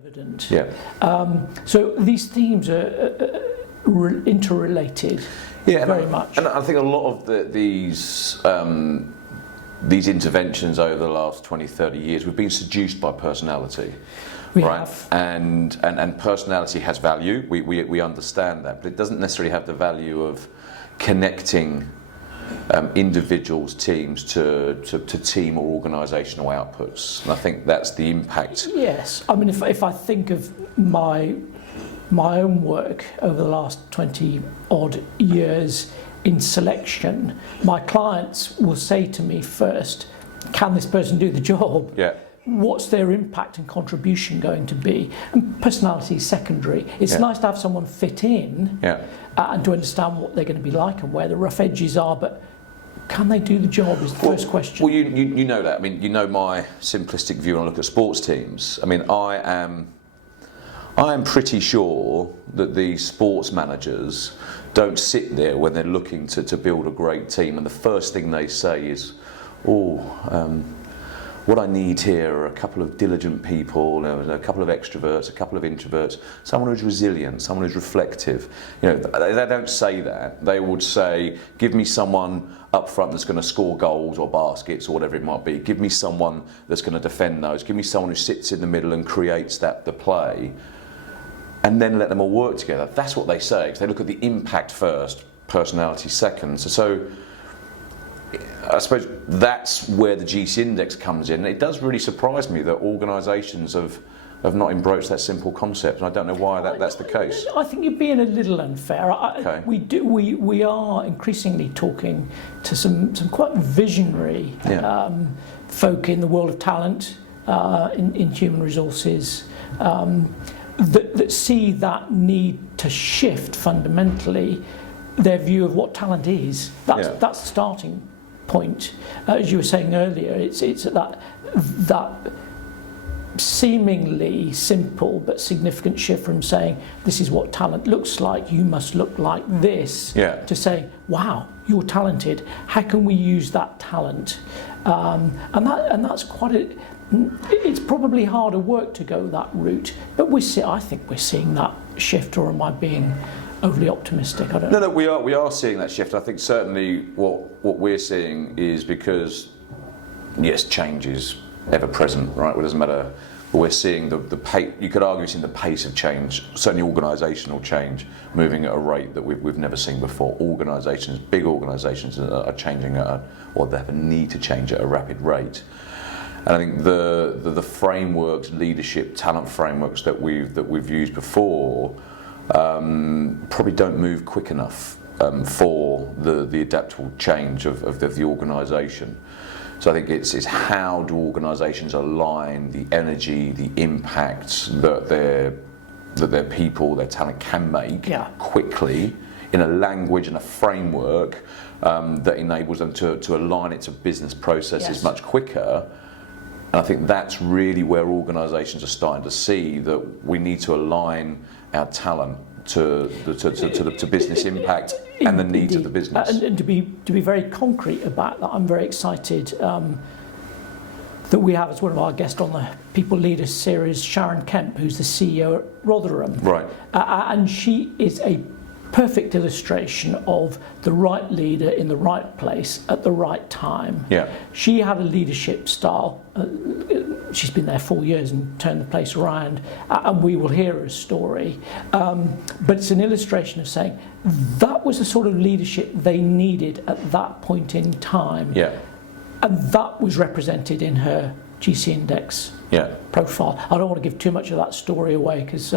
evident. Yeah. So these themes are interrelated very much. And I think a lot of these interventions over the last 20, 30 years, we've been seduced by personality. We right? have. And personality has value, we understand that, but it doesn't necessarily have the value of connecting individuals, teams to team or organisational outputs. And I think that's the impact. Yes, I mean, if I think of my own work over the last 20 odd years in selection, my clients will say to me first, can this person do the job? Yeah. What's their impact and contribution going to be? And personality is secondary. It's nice to have someone fit in and to understand what they're going to be like and where the rough edges are, but can they do the job is the first question. Well, you know that. I mean, you know my simplistic view when I look at sports teams. I mean, I am pretty sure that the sports managers don't sit there when they're looking to build a great team and the first thing they say is, what I need here are a couple of diligent people, a couple of extroverts, a couple of introverts, someone who's resilient, someone who's reflective. You know, they don't say that. They would say, give me someone up front that's going to score goals or baskets or whatever it might be. Give me someone that's going to defend those. Give me someone who sits in the middle and creates the play. And then let them all work together. That's what they say. Because they look at the impact first, personality second. So I suppose that's where the GC Index comes in. It does really surprise me that organisations have not embraced that simple concept, and I don't know why that's the case. I think you're being a little unfair. Okay. We are increasingly talking to some quite visionary folk in the world of talent, in human resources, that see that need to shift fundamentally their view of what talent is. That's the starting point. As you were saying earlier, it's that seemingly simple but significant shift from saying this is what talent looks like, you must look like this, to saying, wow, you're talented, how can we use that talent? And that's quite it's probably harder work to go that route, but I think we're seeing that shift, or am I being overly optimistic? I don't know. No, we are seeing that shift. I think certainly what we're seeing is because, yes, change is ever present, right? It doesn't matter. But we're seeing the pace. You could argue we're seeing the pace of change, certainly organisational change, moving at a rate that we've never seen before. Organisations, big organisations, are changing or they have a need to change at a rapid rate. And I think the frameworks, leadership, talent frameworks that we've used before probably don't move quick enough for the adaptable change of the organisation. So I think it's how do organisations align the energy, the impacts that their people, their talent can make quickly in a language and a framework that enables them to align it to business processes much quicker. And I think that's really where organisations are starting to see that we need to align our talent to business impact and the needs of the business. And to be very concrete about that, I'm very excited that we have as one of our guests on the People Leaders series Sharon Kemp, who's the CEO at Rotherham. Right. And she is a perfect illustration of the right leader in the right place at the right time. Yeah. She had a leadership style. She's been there 4 years and turned the place around, and we will hear her story. But it's an illustration of saying that was the sort of leadership they needed at that point in time. Yeah. And that was represented in her GC Index profile. I don't want to give too much of that story away because,